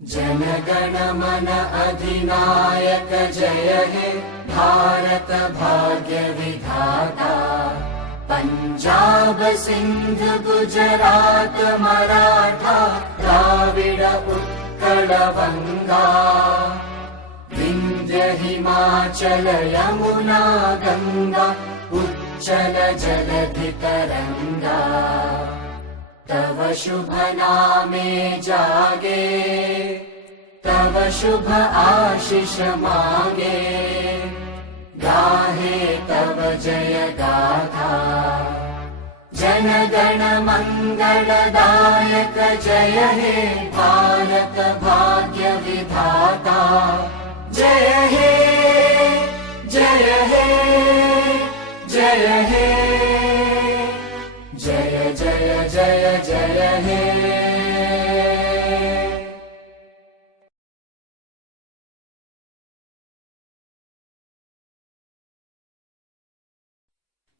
जनगण मन अधिनायक जय हे भारत भाग्य विधाता। पंजाब सिंध गुजरात मराठा द्राविड उत्कल बंगा। विंध्य हिमाचल यमुना गंगा उच्चल जलधि तरंगा। तव शुभ नामे जागे तव शुभ आशीष मांगे। गाहे तव जय गाथा जन गण मंगलदायक जय हे भारत भाग्य विधाता। जय हे जय हे जय हे जय जय जय जय हे।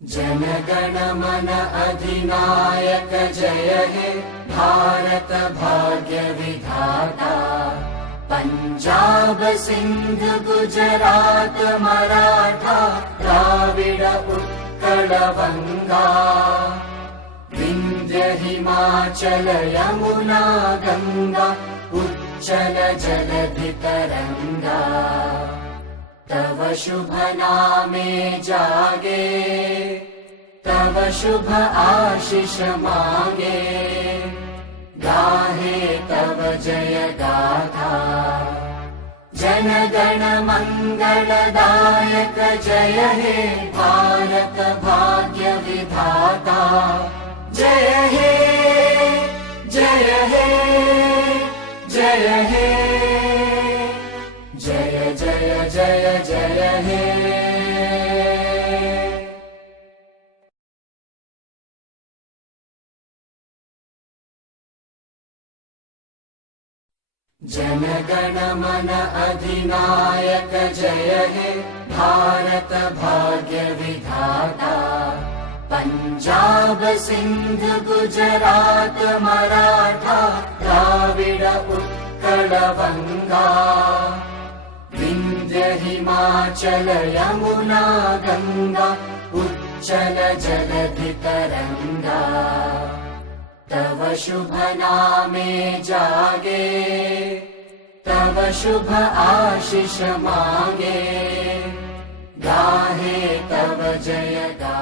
जन गण मन अधिनायक जय हे भारत भाग्य विधाता। पंजाब सिंध गुजरात मराठा द्राविड उत्कल बंगा। विंध्य हिमाचल यमुना गंगा उच्चल जलधि तरंगा। तव शुभ नामे जागे तव शुभ आशीष मांगे। गाहे तव जय गाथा जन गण मंगलदायक जय हे भारत भाग्य विधाता। जय हे जय हे जय हे जय जय जय जय हे। जन गण मन अधिनायक जय हे भारत भाग्य विधाता। पंजाब सिंध गुजरात मराठा द्राविड उत्कल बंगा। विंध्य हिमाचल यमुना गंगा उच्चल जलधि तरंगा। तव शुभ नामे जागे तव शुभ आशीष मांगे। गाहे तव जय गाथा